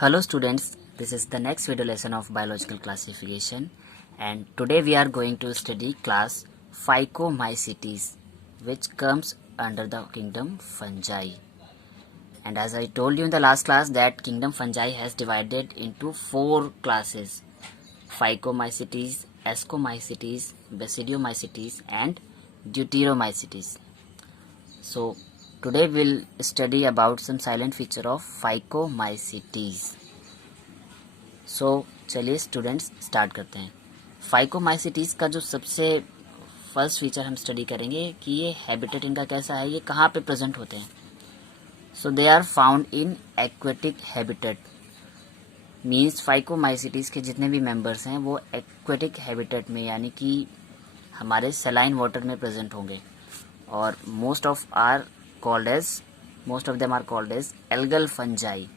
Hello students, this is the next video lesson of biological classification and today we are going to study class Phycomycetes which comes under the kingdom fungi. And as I told you in the last class that kingdom fungi has divided into 4 classes: Phycomycetes, Ascomycetes, Basidiomycetes and Deuteromycetes. So today we'll study about some silent feature of Phycomycetes. सो चलिए students start करते हैं। फाइकोमाइसिटीज़ का जो सबसे first feature हम study करेंगे कि ये हैबिटेट इनका कैसा है, ये कहाँ पे प्रेजेंट होते हैं। So they are found in aquatic habitat, means phycomycetes के जितने भी मेंबर्स हैं वो एक्वेटिक हैबिटेट में यानी कि हमारे सेलाइन वाटर में प्रेजेंट होंगे। और most of them are called as algal fungi.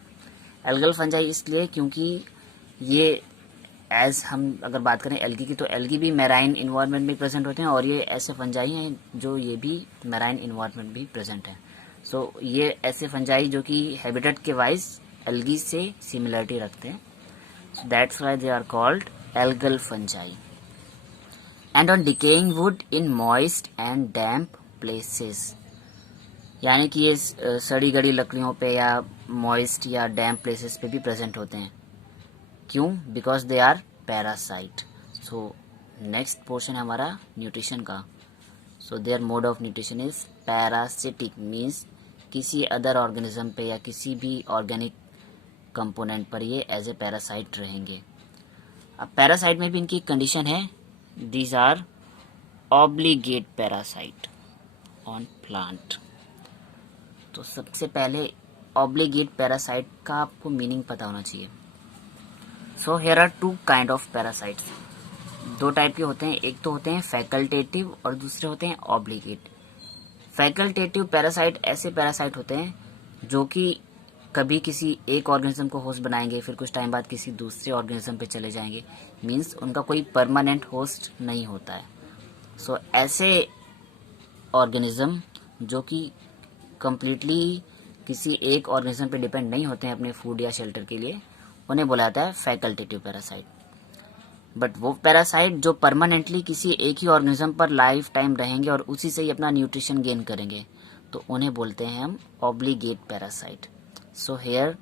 Algal fungi इसलिए क्योंकि ये एज हम अगर बात करें एल्गी की, तो एल्गी भी मैराइन इन्वायरमेंट में प्रेजेंट होते हैं और ये ऐसे फंजाई हैं जो ये भी मैराइन इन्वायरमेंट भी प्रेजेंट है। सो ये ऐसे फंजाई जो कि हैबिटेट के वाइज एल्गी से सिमिलरिटी रखते हैं, so that's why they are called algal fungi. And on decaying wood in moist and damp places, यानी कि ये सड़ी गड़ी लकड़ियों पे या मॉइस्ट या डैम्प प्लेसेस पे भी प्रेजेंट होते हैं। क्यों? Because they are parasite. So next portion है हमारा न्यूट्रिशन का। So their mode of nutrition is parasitic, means किसी अदर ऑर्गेनिज्म पे या किसी भी ऑर्गेनिक कंपोनेंट पर ये एज ए पैरासाइट रहेंगे। अब पैरासाइट में भी इनकी कंडीशन है, these are obligate parasite on plant. तो सबसे पहले ऑब्लिगेट पैरासाइट का आपको मीनिंग पता होना चाहिए। So here are 2 kind of parasites. 2 type के होते हैं, एक तो होते हैं फैकल्टेटिव और दूसरे होते हैं ऑब्लिगेट। फैकल्टेटिव पैरासाइट ऐसे पैरासाइट होते हैं जो कि कभी किसी एक ऑर्गेनिज्म को होस्ट बनाएंगे, फिर कुछ टाइम बाद किसी दूसरे ऑर्गेनिज्म पे चले जाएंगे, मीन्स उनका कोई परमानेंट होस्ट नहीं होता है। सो ऐसे ऑर्गेनिज्म जो कि कम्प्लीटली किसी एक ऑर्गेनिज्म पे डिपेंड नहीं होते हैं अपने फूड या शेल्टर के लिए, उन्हें बोला जाता है फैकल्टेटिव पैरासाइट। बट वो पैरासाइट जो परमानेंटली किसी एक ही ऑर्गेनिज्म पर लाइफ टाइम रहेंगे और उसी से ही अपना न्यूट्रिशन गेन करेंगे, तो उन्हें बोलते हैं हम obligate parasite. So here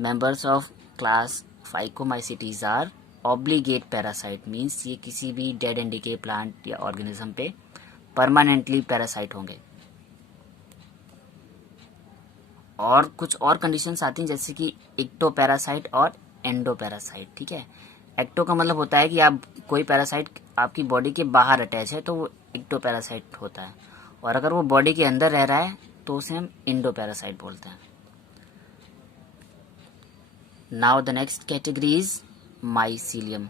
members of class phycomycetes are obligate parasite, means ये किसी भी डेड एंड डिके प्लांट या ऑर्गेनिज्म पे परमानेंटली पैरासाइट होंगे। और कुछ और कंडीशंस आती हैं जैसे कि एक्टो पैरासाइट और एंडो पैरासाइट। ठीक है, एक्टो का मतलब होता है कि आप कोई पैरासाइट आपकी बॉडी के बाहर अटैच है तो वो एक्टो पैरासाइट होता है, और अगर वो बॉडी के अंदर रह रहा है तो उसे हम इंडो पैरासाइट बोलते हैं। Now the next category is mycelium.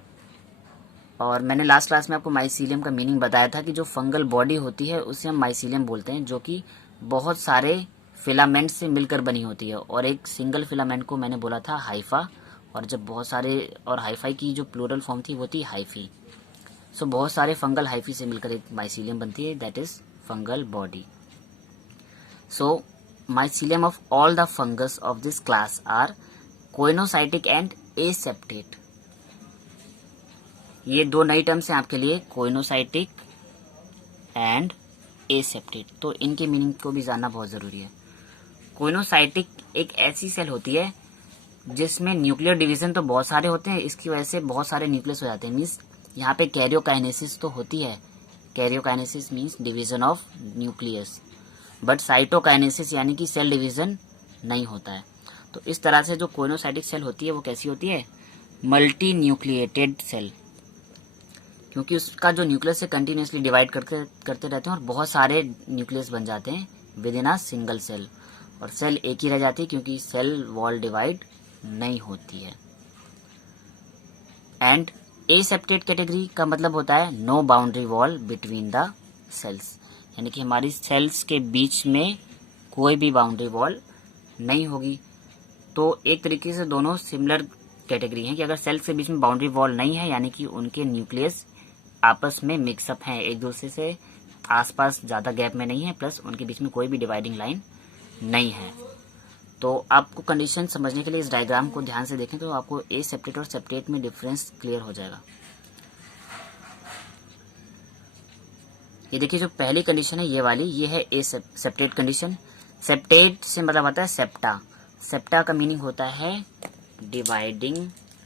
और मैंने लास्ट क्लास में आपको माइसीलियम का मीनिंग बताया था कि जो फंगल बॉडी होती है उसे हम माइसीलियम बोलते हैं, जो कि बहुत सारे फिलामेंट से मिलकर बनी होती है। और एक सिंगल फिलामेंट को मैंने बोला था हाइफा, और जब बहुत सारे, और हाइफाई की जो प्लूरल फॉर्म थी वो थी हाइफी। सो बहुत सारे फंगल हाइफी से मिलकर एक माइसीलियम बनती है, that is fungal body. So mycelium of all the fungus of this class are coenocytic and aseptate. ये 2 नई टर्म्स हैं आपके लिए, कोइनोसाइटिक एंड एसेप्टेट, तो इनके मीनिंग को भी जानना बहुत जरूरी है। कोइनोसाइटिक एक ऐसी सेल होती है जिसमें न्यूक्लियर डिवीजन तो बहुत सारे होते हैं, इसकी वजह से बहुत सारे न्यूक्लियस हो जाते हैं, मीन्स यहाँ पे कैरियोकाइनेसिस तो होती है। Karyokinesis means division of nucleus, but cytokinesis यानी कि सेल डिवीजन नहीं होता है। तो इस तरह से जो कोइनोसाइटिक सेल होती है वो कैसी होती है? मल्टी न्यूक्लिएटेड सेल, क्योंकि उसका जो न्यूक्लियस है कंटिन्यूसली डिवाइड करते रहते हैं और बहुत सारे न्यूक्लियस बन जाते हैं within a single cell, और सेल एक ही रह जाती है क्योंकि सेल वॉल डिवाइड नहीं होती है। एंड एसेप्टेट कैटेगरी का मतलब होता है no boundary wall between the cells, यानी कि हमारी सेल्स के बीच में कोई भी बाउंड्री वॉल नहीं होगी। तो एक तरीके से दोनों सिमिलर कैटेगरी हैं कि अगर सेल्स के बीच में बाउंड्री वॉल नहीं है यानी कि उनके न्यूक्लियस आपस में मिक्सअप हैं, एक दूसरे से आसपास ज़्यादा गैप में नहीं है, प्लस उनके बीच में कोई भी डिवाइडिंग लाइन नहीं है। तो आपको कंडीशन समझने के लिए इस डायग्राम को ध्यान से देखें तो आपको ए सेप्टेट और सेप्टेट में डिफरेंस क्लियर हो जाएगा। ये देखिए जो पहली कंडीशन है ये वाली, ये है ए सेप्टेट कंडीशन। सेप्टेट से मतलब आता है सेप्टा। सेप्टा का मीनिंग होता है डिवाइडिंग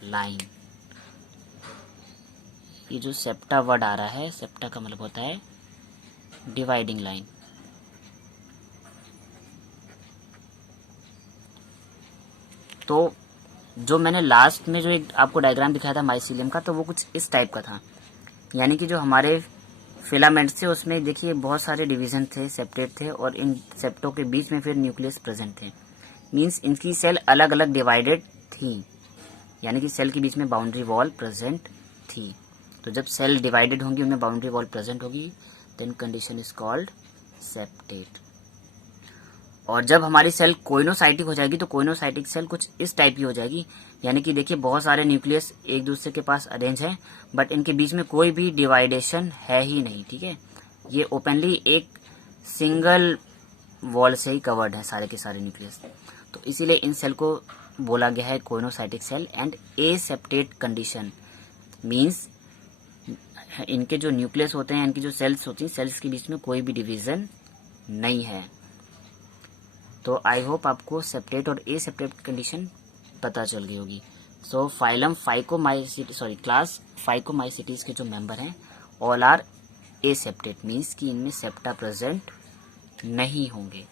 लाइन। ये जो सेप्टा वर्ड आ रहा है, सेप्टा का मतलब होता है डिवाइडिंग लाइन। तो जो मैंने लास्ट में जो एक आपको डायग्राम दिखाया था माइसीलियम का, तो वो कुछ इस टाइप का था। यानी कि जो हमारे फिलामेंट थे उसमें देखिए बहुत सारे डिवीजन थे, सेप्टेट थे, और इन सेप्टों के बीच में फिर न्यूक्लियस प्रेजेंट थे। मींस इनकी सेल अलग अलग डिवाइडेड थी, यानी कि सेल के बीच में बाउंड्री वॉल प्रेजेंट थी। तो जब सेल डिवाइडेड होंगी, उनमें बाउंड्री वॉल प्रेजेंट होगी, then condition is called septate. और जब हमारी सेल कोइनोसाइटिक हो जाएगी तो कोइनोसाइटिक सेल कुछ इस टाइप की हो जाएगी। यानी कि देखिए बहुत सारे न्यूक्लियस एक दूसरे के पास अरेंज हैं, बट इनके बीच में कोई भी डिवाइडेशन है ही नहीं। ठीक है, ये ओपनली एक सिंगल वॉल से ही कवर्ड है सारे के सारे न्यूक्लियस। तो इसीलिए इन सेल को बोला गया है coenocytic cell. And aseptate condition means इनके जो न्यूक्लियस होते हैं, इनकी जो सेल्स होती हैं, सेल्स के बीच में कोई भी डिवीजन नहीं है। तो आई होप आपको सेप्टेट और एसेप्टेट कंडीशन पता चल गई होगी। सो फाइलम क्लास फाइकोमाइसिटीज के जो मेंबर हैं ऑल आर एसेप्टेट, मीन्स कि इनमें सेप्टा प्रेजेंट नहीं होंगे।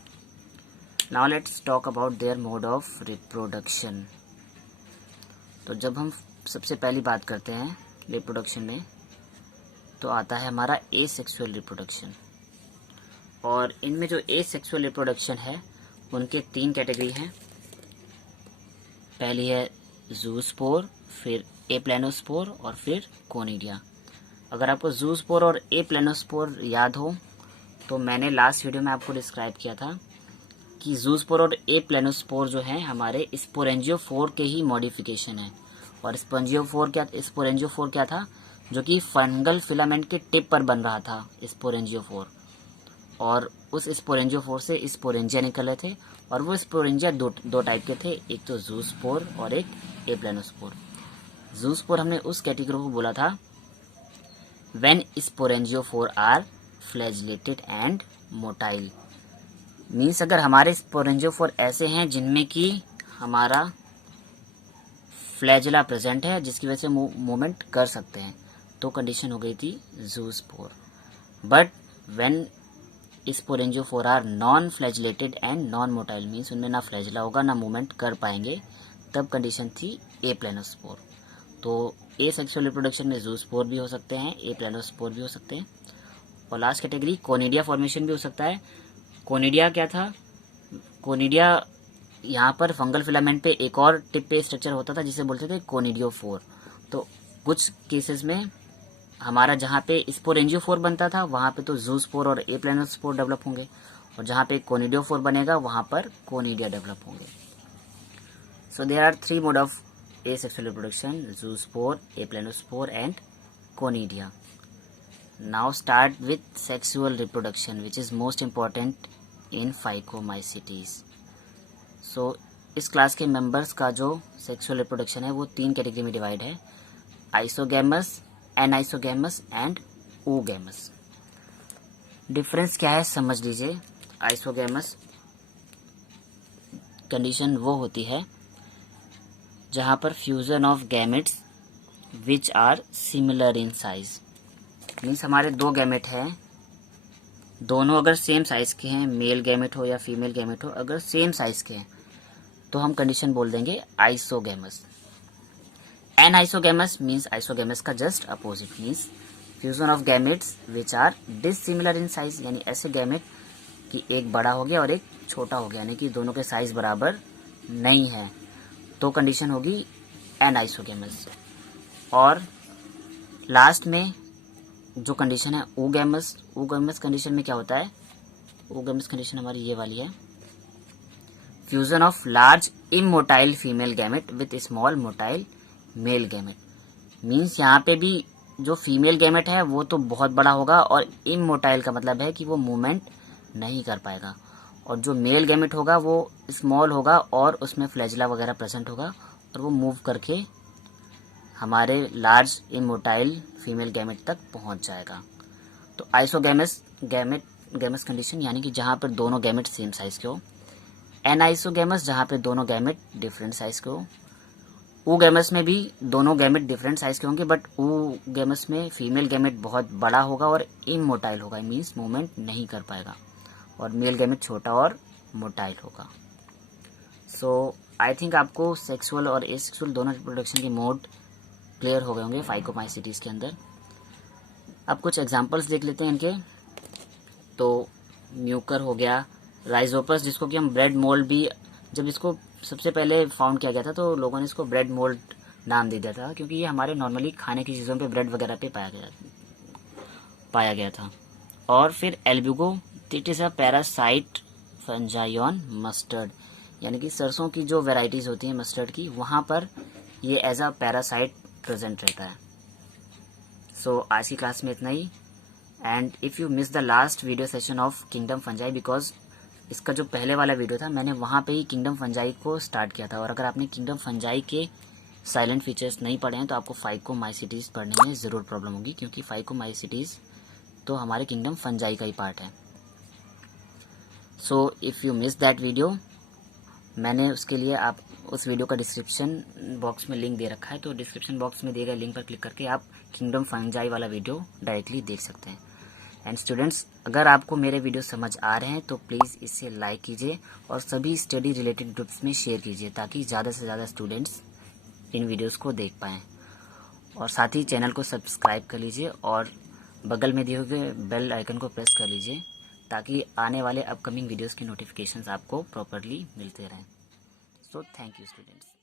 Now let's talk about their mode of reproduction. तो जब हम सबसे पहली बात करते हैं रिप्रोडक्शन में, तो आता है हमारा एसेक्सुअल रिप्रोडक्शन। और इनमें जो एसेक्सुअल रिप्रोडक्शन है उनके 3 कैटेगरी हैं। पहली है जूस्पोर, फिर एप्लेनोस्पोर और फिर कोनिडिया। अगर आपको जूस्पोर और एप्लेनोस्पोर याद हो तो मैंने लास्ट वीडियो में आपको डिस्क्राइब किया था कि जूस्पोर और एप्लेनोस्पोर जो हैं हमारे स्पोरेंजियोफोर के ही मॉडिफिकेशन है। और स्पोरेंजियोफोर क्या था, जो कि फंगल फिलामेंट के टिप पर बन रहा था स्पोरेंजियोफोर। और उस स्पोरेंजियोफोर से स्पोरेंजिया निकल रहे थे, और वो स्पोरेंजिया दो टाइप के थे, एक तो जूस्पोर और एक एप्लेनोस्पोर। जूस्पोर हमने उस कैटेगरी को बोला था when sporangiophore are flagellated and motile. Means अगर हमारे स्पोरेंजियोफोर ऐसे हैं जिनमें कि हमारा फ्लैजिला प्रेजेंट है, जिसकी वजह से मूवमेंट कर सकते हैं, तो कंडीशन हो गई थी zoospore. But when sporangiophore are non flagellated and non motile, means उनमें ना फ्लैजिला होगा ना मूवमेंट कर पाएंगे, तब कंडीशन थी एप्लेनोस्पोर। तो एसेक्सुअल रिप्रोडक्शन में जूस्पोर भी हो सकते हैं, एप्लेनोस्पोर भी हो सकते हैं। और लास्ट कैटेगरी कोनिडिया फॉर्मेशन भी हो सकता है। कोनिडिया क्या था, कोनिडिया यहाँ पर फंगल फिलामेंट पे एक और टिप पे स्ट्रक्चर होता था जिसे बोलते थे कोनिडियोफोर। तो कुछ केसेस में हमारा जहाँ पे स्पोरेंजियोफोर बनता था वहाँ पे तो जूस्पोर और एप्लेनोस्पोर डेवलप होंगे, और जहाँ पे कोनिडियोफोर बनेगा वहाँ पर कोनिडिया डेवलप होंगे। So there are 3 mode of asexual reproduction: zoospore, aplanospore and conidia. Now start with sexual reproduction, which is most important in Phycomycetes. So इस क्लास के मेंबर्स का जो सेक्सुअल रिप्रोडक्शन है वो 3 कैटेगरी में डिवाइड है: isogamous, anisogamous and oogamous. Difference क्या है समझ लीजिए। आइसोगैमस कंडीशन वो होती है जहाँ पर fusion of gametes which are similar in size. Means हमारे 2 गैमेट हैं, दोनों अगर सेम साइज के हैं, मेल गैमेट हो या फीमेल गैमेट हो, अगर सेम साइज के हैं तो हम कंडीशन बोल देंगे आइसोगैमस। एनाइसोगैमस मीन्स आइसोगैमस का just opposite, means fusion of gametes which are dissimilar in size, यानी ऐसे गैमेट कि एक बड़ा हो गया और एक छोटा हो गया, यानी कि दोनों के साइज बराबर नहीं है, तो कंडीशन होगी एनाइसोगैमस। और लास्ट में जो कंडीशन है oogamous, oogamous कंडीशन में क्या होता है, oogamous कंडीशन हमारी ये वाली है: fusion of large immotile female gamete with small motile male gamete. Means यहाँ पे भी जो फीमेल गैमेट है वो तो बहुत बड़ा होगा, और इमोटाइल का मतलब है कि वो मूवमेंट नहीं कर पाएगा, और जो मेल गैमेट होगा वो स्मॉल होगा और उसमें फ्लैजिला वगैरह प्रेजेंट होगा और वो मूव करके हमारे लार्ज इमोटाइल फीमेल गैमेट तक पहुंच जाएगा। तो आइसोगैमस गैमस कंडीशन यानी कि जहाँ पर दोनों गैमेट सेम साइज के हो। एनआइसोगैमस जहाँ पे दोनों गैमेट डिफरेंट साइज के हो। ऊगैमस में भी दोनों गैमेट डिफरेंट साइज के होंगे, बट ऊगैमस में फीमेल गैमेट बहुत बड़ा होगा और इमोटाइल होगा, मीन्स मूवमेंट नहीं कर पाएगा, और मेल गैमेट छोटा और मोटाइल होगा। सो आई थिंक आपको सेक्सुअल और एसेक्सुअल दोनों रिप्रोडक्शन के मोड क्लियर हो गए होंगे फाइकोमाइसीटीज के अंदर। अब कुछ एग्जांपल्स देख लेते हैं इनके। तो म्यूकर हो गया, राइजोपस जिसको कि हम ब्रेड मोल्ड भी, जब इसको सबसे पहले फाउंड किया गया था तो लोगों ने इसको ब्रेड मोल्ड नाम दे दिया था, क्योंकि ये हमारे नॉर्मली खाने की चीज़ों पे ब्रेड वगैरह पे पाया गया था। और फिर Albugo, it is a parasite fungi on mustard, यानी कि सरसों की जो वेराइटीज़ होती हैं मस्टर्ड की, वहाँ पर ये एज अ पैरासाइट प्रेजेंट रहता है। सो आज की क्लास में इतना ही। And if you miss the last video session of kingdom fungi, because इसका जो पहले वाला वीडियो था मैंने वहाँ पे ही किंगडम फंजाई को स्टार्ट किया था, और अगर आपने किंगडम फंजाई के साइलेंट फीचर्स नहीं पढ़े हैं तो आपको फाइकोमाइसीटीज पढ़ने में ज़रूर प्रॉब्लम होगी, क्योंकि फाइकोमाइसीटीज तो हमारे किंगडम फंजाई का ही पार्ट है। So if you miss that video, मैंने उसके लिए आप उस वीडियो का डिस्क्रिप्शन बॉक्स में लिंक दे रखा है, तो डिस्क्रिप्शन बॉक्स में दिए गए लिंक पर क्लिक करके आप किंगडम फंजाई वाला वीडियो डायरेक्टली देख सकते हैं। एंड स्टूडेंट्स, अगर आपको मेरे वीडियो समझ आ रहे हैं तो प्लीज़ इसे लाइक कीजिए और सभी स्टडी रिलेटेड ग्रुप्स में शेयर कीजिए, ताकि ज़्यादा से ज़्यादा स्टूडेंट्स इन वीडियोस को देख पाएँ। और साथ ही चैनल को सब्सक्राइब कर लीजिए और बगल में दिए हुए बेल आइकन को प्रेस कर लीजिए, ताकि आने वाले अपकमिंग वीडियोस की नोटिफिकेशंस आपको प्रॉपरली मिलते रहें। So thank you students.